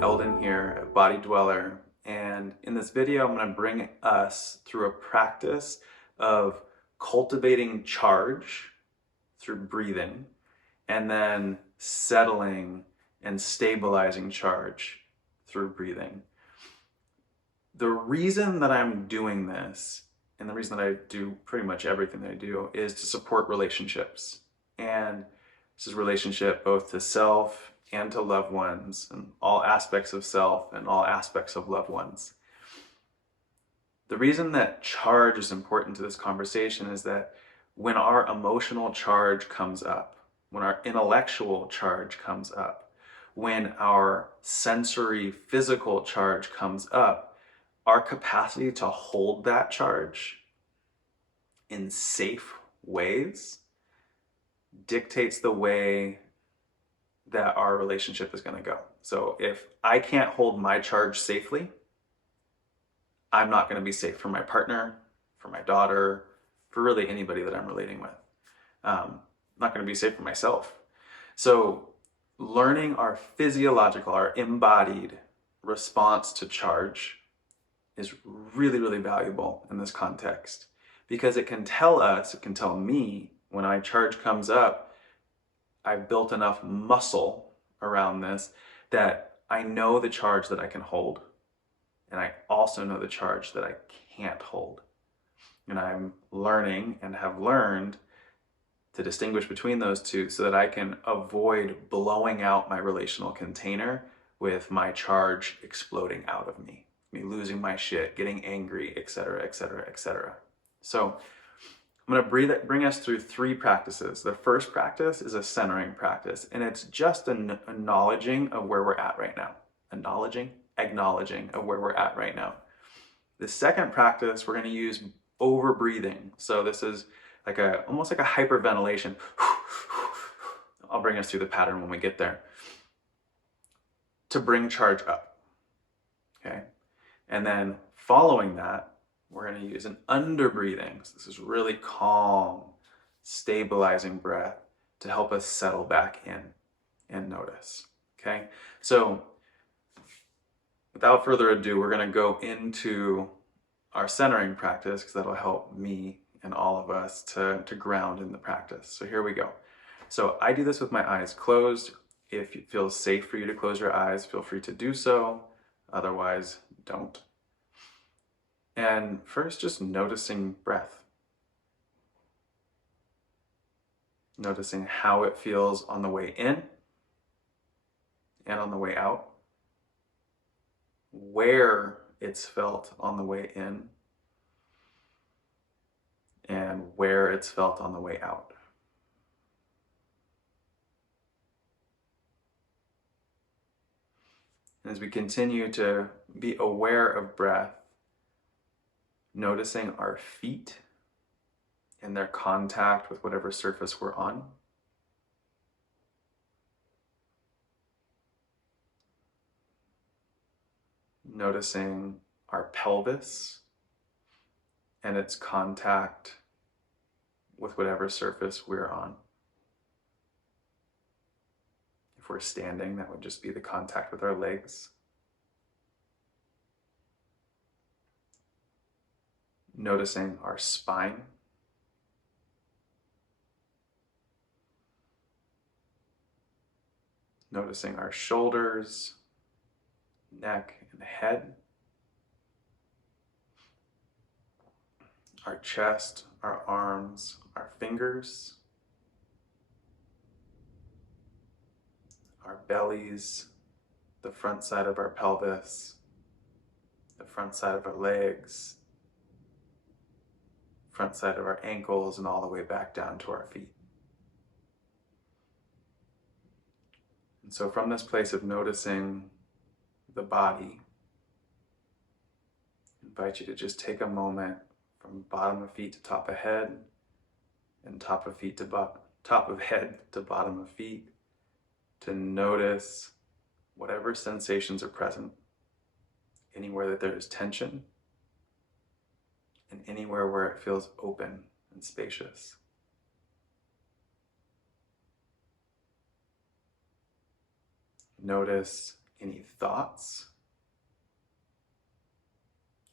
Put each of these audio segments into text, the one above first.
Eldon here, a body dweller, and in this video I'm going to bring us through a practice of cultivating charge through breathing and then settling and stabilizing charge through breathing. The reason that I'm doing this, and the reason that I do pretty much everything that I do, is to support relationships. And this is relationship both to self and to loved ones, and all aspects of self and all aspects of loved ones. The reason that charge is important to this conversation is that when our emotional charge comes up, when our intellectual charge comes up, when our sensory physical charge comes up, our capacity to hold that charge in safe ways dictates the way that our relationship is going to go. So if I can't hold my charge safely, I'm not going to be safe for my partner, for my daughter, for really anybody that I'm relating with. I'm not going to be safe for myself. So learning our physiological, our embodied response to charge is really, really valuable in this context, because it can tell us, it can tell me when my charge comes up, I've built enough muscle around this that I know the charge that I can hold. And I also know the charge that I can't hold. And I'm learning and have learned to distinguish between those two so that I can avoid blowing out my relational container with my charge exploding out of me losing my shit, getting angry, etc., etc., etc. So I'm going to bring us through three practices. The first practice is a centering practice, and it's just an acknowledging of where we're at right now. Acknowledging of where we're at right now. The second practice, we're going to use over breathing. So this is like almost like a hyperventilation. I'll bring us through the pattern when we get there. To bring charge up. Okay. And then following that, we're going to use an under breathing. So this is really calm, stabilizing breath to help us settle back in and notice. Okay. So without further ado, we're going to go into our centering practice because that'll help me and all of us to ground in the practice. So here we go. So I do this with my eyes closed. If it feels safe for you to close your eyes, feel free to do so. Otherwise, don't. And first, just noticing breath. Noticing how it feels on the way in and on the way out. Where it's felt on the way in and where it's felt on the way out. And as we continue to be aware of breath, noticing our feet and their contact with whatever surface we're on. Noticing our pelvis and its contact with whatever surface we're on. If we're standing, that would just be the contact with our legs. Noticing our spine. Noticing our shoulders, neck, and head. Our chest, our arms, our fingers. Our bellies, the front side of our pelvis, the front side of our legs, front side of our ankles, and all the way back down to our feet. And so from this place of noticing the body, I invite you to just take a moment from bottom of feet to top of head, and top of head to bottom of feet, to notice whatever sensations are present, anywhere that there is tension, and anywhere where it feels open and spacious. Notice any thoughts,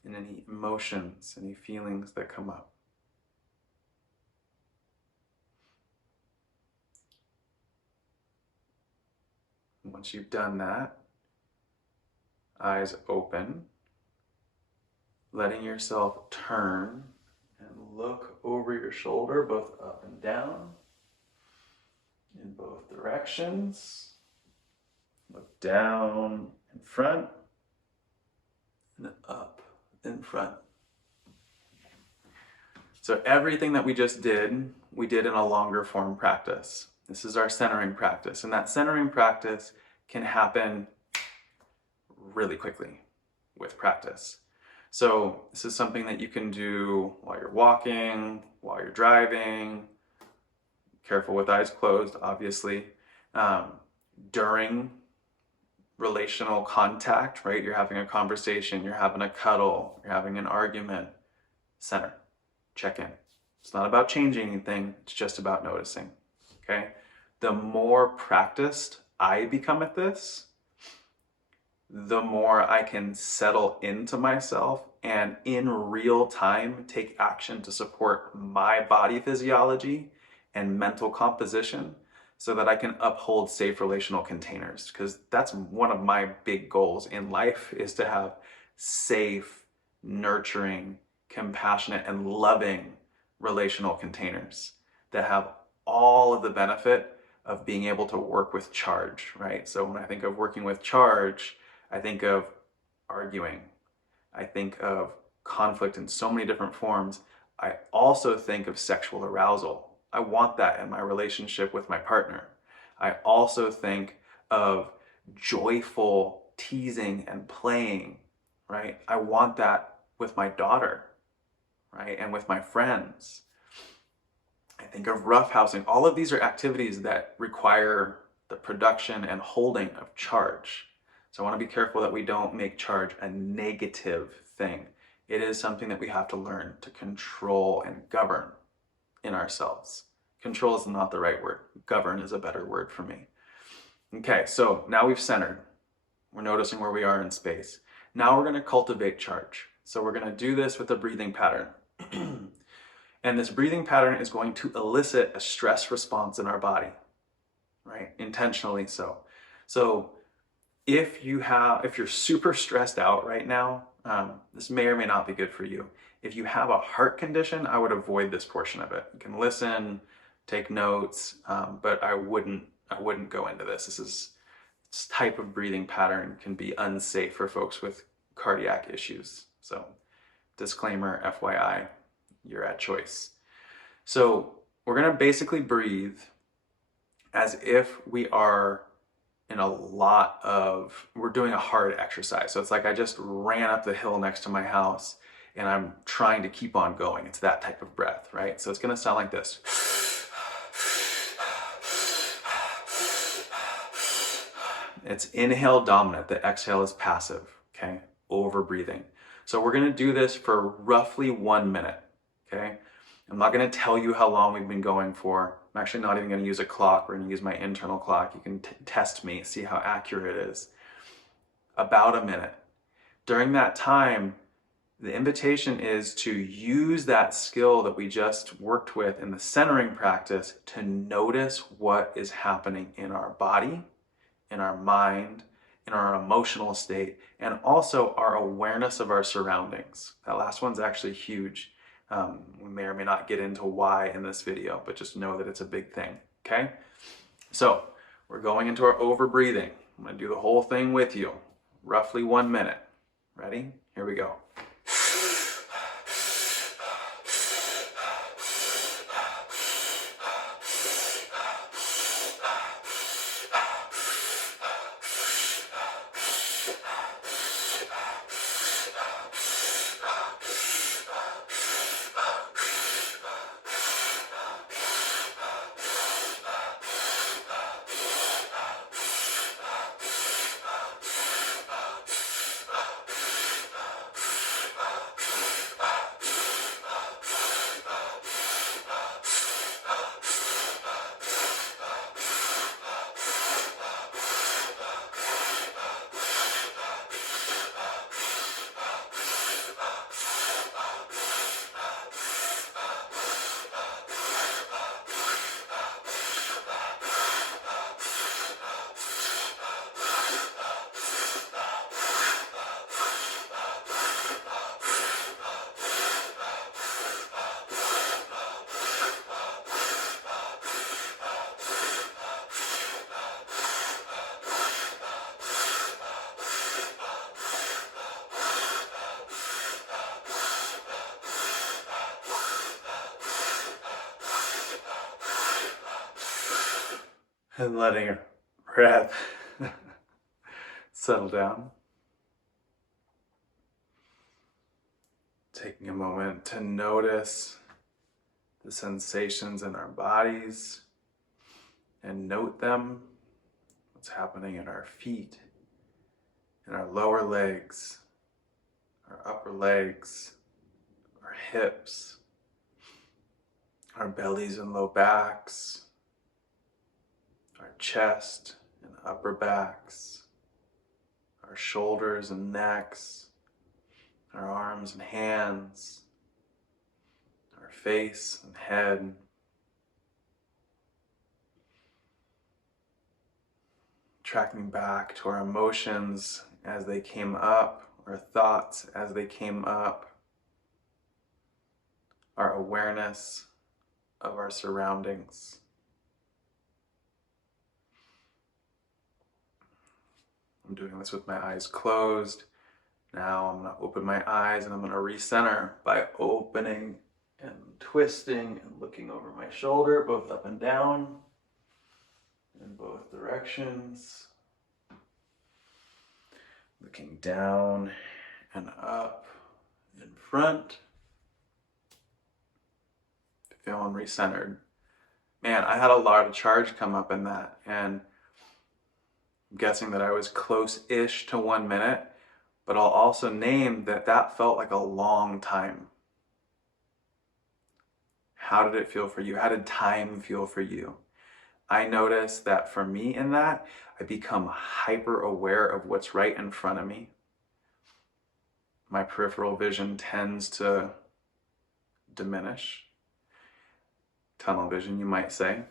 and any emotions, any feelings that come up. Once you've done that, eyes open, letting yourself turn and look over your shoulder, both up and down, in both directions. Look down in front and up in front. So everything that we just did, we did in a longer form practice. This is our centering practice, and that centering practice can happen really quickly with practice. So this is something that you can do while you're walking, while you're driving, careful with eyes closed, obviously, during relational contact, right? You're having a conversation, you're having a cuddle, you're having an argument. Center, check in. It's not about changing anything, it's just about noticing, okay? The more practiced I become at this, the more I can settle into myself and in real time take action to support my body physiology and mental composition so that I can uphold safe relational containers. Because that's one of my big goals in life, is to have safe, nurturing, compassionate, and loving relational containers that have all of the benefit of being able to work with charge, right? So when I think of working with charge, I think of arguing. I think of conflict in so many different forms. I also think of sexual arousal. I want that in my relationship with my partner. I also think of joyful teasing and playing, right? I want that with my daughter, right? And with my friends. I think of roughhousing. All of these are activities that require the production and holding of charge. So I want to be careful that we don't make charge a negative thing. It is something that we have to learn to control and govern in ourselves. Control is not the right word. Govern is a better word for me. Okay, so now we've centered. We're noticing where we are in space. Now we're going to cultivate charge. So we're going to do this with a breathing pattern. And this breathing pattern is going to elicit a stress response in our body, right? Intentionally so. So if you're super stressed out right now, this may or may not be good for you. If you have a heart condition, I would avoid this portion of it. You can listen, take notes, but I wouldn't go into this. This type of breathing pattern can be unsafe for folks with cardiac issues. So disclaimer, FYI, you're at choice. So we're gonna basically breathe as if we are we're doing a hard exercise. So it's like I just ran up the hill next to my house and I'm trying to keep on going. It's that type of breath, right? So it's gonna sound like this. It's inhale dominant, the exhale is passive, okay? Over breathing. So we're gonna do this for roughly 1 minute, okay? I'm not gonna tell you how long we've been going for. I'm actually not even gonna use a clock. We're gonna use my internal clock. You can test me, see how accurate it is. About a minute. During that time, the invitation is to use that skill that we just worked with in the centering practice to notice what is happening in our body, in our mind, in our emotional state, and also our awareness of our surroundings. That last one's actually huge. We may or may not get into why in this video, but just know that it's a big thing, okay? So we're going into our over breathing. I'm gonna do the whole thing with you, roughly 1 minute. Ready? Here we go. And letting your breath settle down. Taking a moment to notice the sensations in our bodies and note them. What's happening in our feet, in our lower legs, our upper legs, our hips, our bellies and low backs, our chest and upper backs, our shoulders and necks, our arms and hands, our face and head. Tracking back to our emotions as they came up, our thoughts as they came up, our awareness of our surroundings. I'm doing this with my eyes closed. Now I'm going to open my eyes and I'm going to recenter by opening and twisting and looking over my shoulder, both up and down, in both directions. Looking down and up in front. Feeling recentered. Man, I had a lot of charge come up in that, and I'm guessing that I was close-ish to 1 minute, but I'll also name that that felt like a long time. How did it feel for you? How did time feel for you? I noticed that for me in that, I become hyper aware of what's right in front of me. My peripheral vision tends to diminish. Tunnel vision, you might say.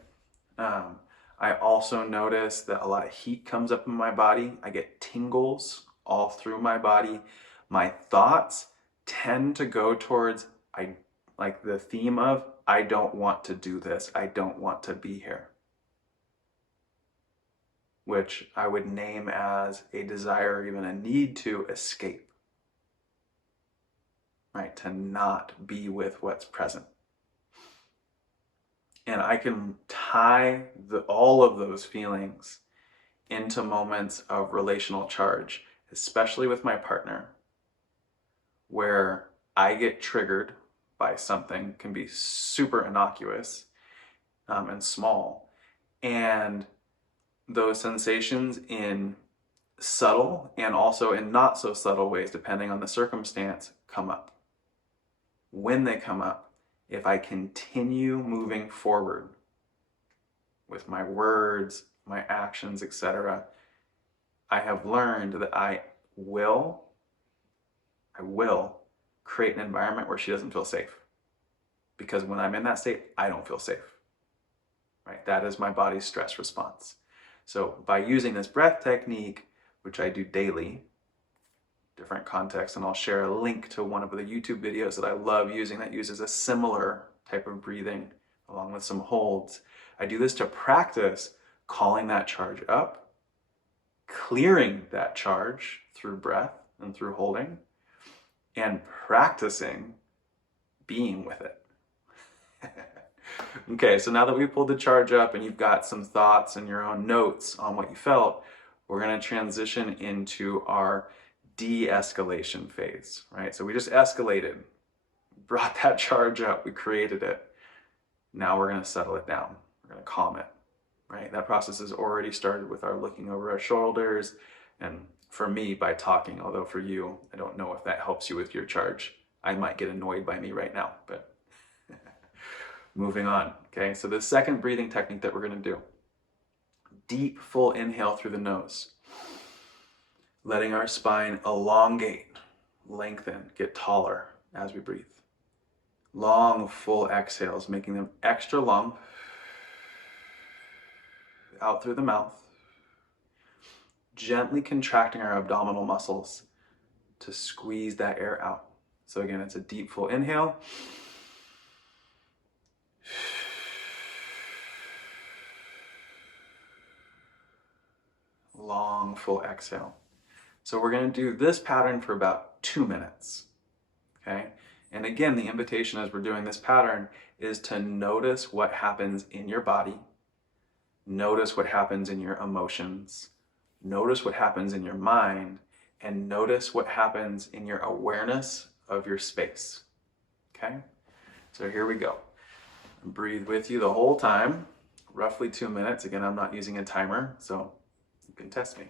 I also notice that a lot of heat comes up in my body. I get tingles all through my body. My thoughts tend to go towards, like the theme of, I don't want to do this. I don't want to be here. Which I would name as a desire or even a need to escape. Right? To not be with what's present. And I can tie all of those feelings into moments of relational charge, especially with my partner, where I get triggered by something, can be super innocuous and small. And those sensations in subtle and also in not so subtle ways, depending on the circumstance, come up. When they come up, if I continue moving forward with my words, my actions, etc., I have learned that I will create an environment where she doesn't feel safe. Because when I'm in that state, I don't feel safe. Right? That is my body's stress response. So by using this breath technique, which I do daily, different contexts, and I'll share a link to one of the YouTube videos that I love using that uses a similar type of breathing along with some holds. I do this to practice calling that charge up, clearing that charge through breath and through holding, and practicing being with it. Okay, so now that we pulled the charge up and you've got some thoughts and your own notes on what you felt, we're going to transition into our de-escalation phase, right? So we just escalated, brought that charge up, we created it. Now we're going to settle it down. We're going to calm it, right? That process has already started with our looking over our shoulders, and for me, by talking, although for you, I don't know if that helps you with your charge. I might get annoyed by me right now, but moving on, okay? So the second breathing technique that we're going to do, deep, full inhale through the nose, letting our spine elongate, lengthen, get taller as we breathe. Long, full exhales, making them extra long, out through the mouth, gently contracting our abdominal muscles to squeeze that air out. So again, it's a deep, full inhale. Long, full exhale. So we're going to do this pattern for about 2 minutes, okay? And again, the invitation as we're doing this pattern is to notice what happens in your body Notice what happens in your emotions. Notice what happens in your mind, and notice what happens in your awareness of your space. Okay? So here we go. Breathe with you the whole time, roughly 2 minutes. Again, I'm not using a timer, so you can test me.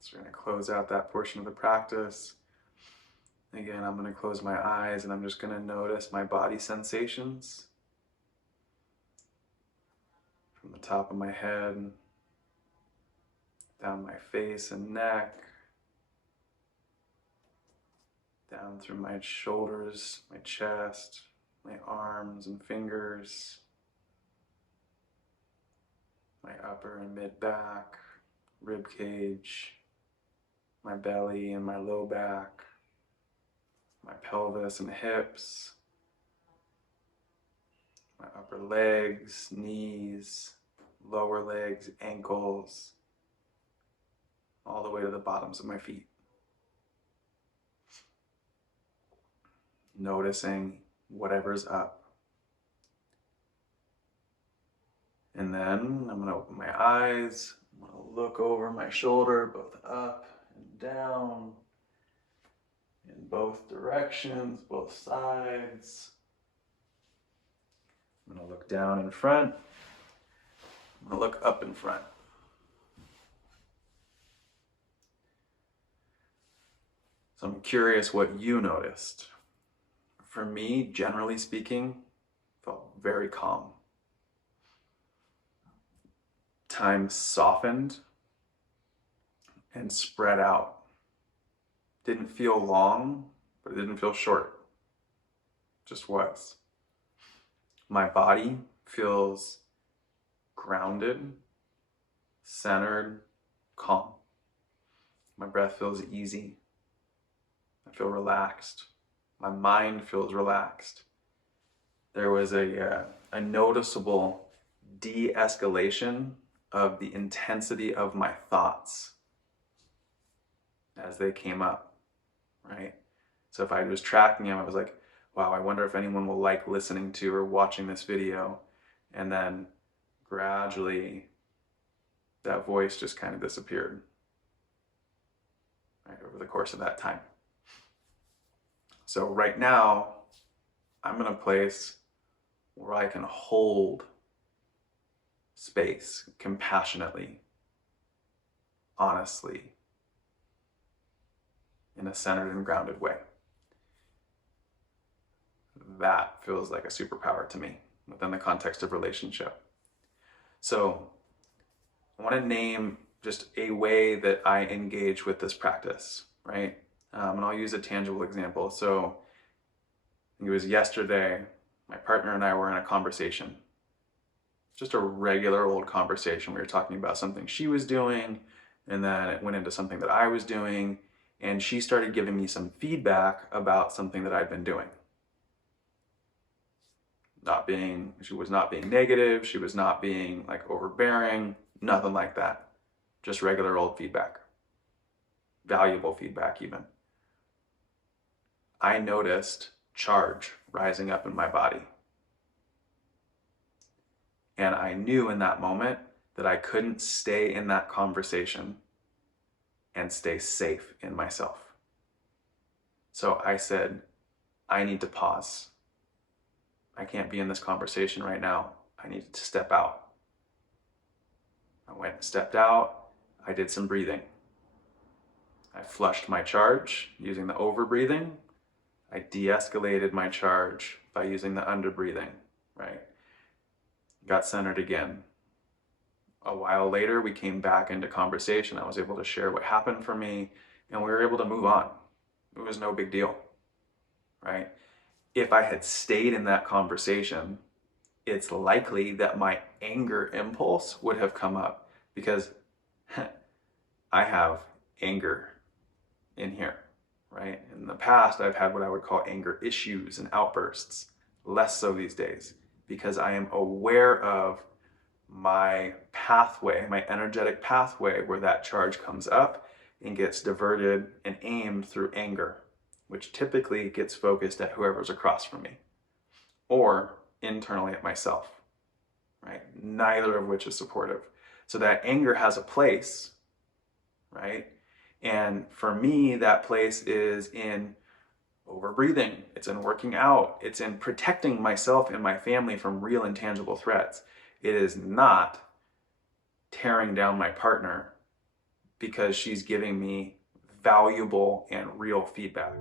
So we're going to close out that portion of the practice. Again, I'm going to close my eyes and I'm just going to notice my body sensations from the top of my head down my face and neck, down through my shoulders, my chest, my arms and fingers, my upper and mid back, rib cage, my belly and my low back, my pelvis and hips, my upper legs, knees, lower legs, ankles, all the way to the bottoms of my feet. Noticing whatever's up. And then I'm going to open my eyes. I'm going to look over my shoulder, both up and down, in both directions, both sides. I'm going to look down in front. I'm going to look up in front. So I'm curious what you noticed. For me, generally speaking, felt very calm. Time softened and spread out. Didn't feel long, but it didn't feel short. Just was. My body feels grounded, centered, calm. My breath feels easy. I feel relaxed. My mind feels relaxed. There was a noticeable de-escalation of the intensity of my thoughts as they came up, right? So if I was tracking them, I was like, wow, I wonder if anyone will like listening to or watching this video. And then gradually that voice just kind of disappeared, right, over the course of that time. So right now, I'm in a place where I can hold space compassionately, honestly, in a centered and grounded way. That feels like a superpower to me within the context of relationship. So I want to name just a way that I engage with this practice, right? And I'll use a tangible example. So I think it was yesterday, my partner and I were in a conversation, just a regular old conversation. We were talking about something she was doing, and then it went into something that I was doing, and she started giving me some feedback about something that I'd been doing. She was not being negative, she was not being like overbearing, nothing like that. Just regular old feedback. Valuable feedback even. I noticed charge rising up in my body. And I knew in that moment that I couldn't stay in that conversation and stay safe in myself. So I said, I need to pause. I can't be in this conversation right now. I need to step out. I went and stepped out. I did some breathing. I flushed my charge using the over breathing. I de-escalated my charge by using the under breathing, right? Got centered again. A while later, we came back into conversation. I was able to share what happened for me, and we were able to move on. It was no big deal, right? If I had stayed in that conversation, it's likely that my anger impulse would have come up because I have anger in here, right? In the past, I've had what I would call anger issues and outbursts, less so these days, because I am aware of my pathway, my energetic pathway where that charge comes up and gets diverted and aimed through anger, which typically gets focused at whoever's across from me or internally at myself, right? Neither of which is supportive. So that anger has a place, right? And for me, that place is in over breathing. It's in working out. It's in protecting myself and my family from real and tangible threats. It is not tearing down my partner because she's giving me valuable and real feedback.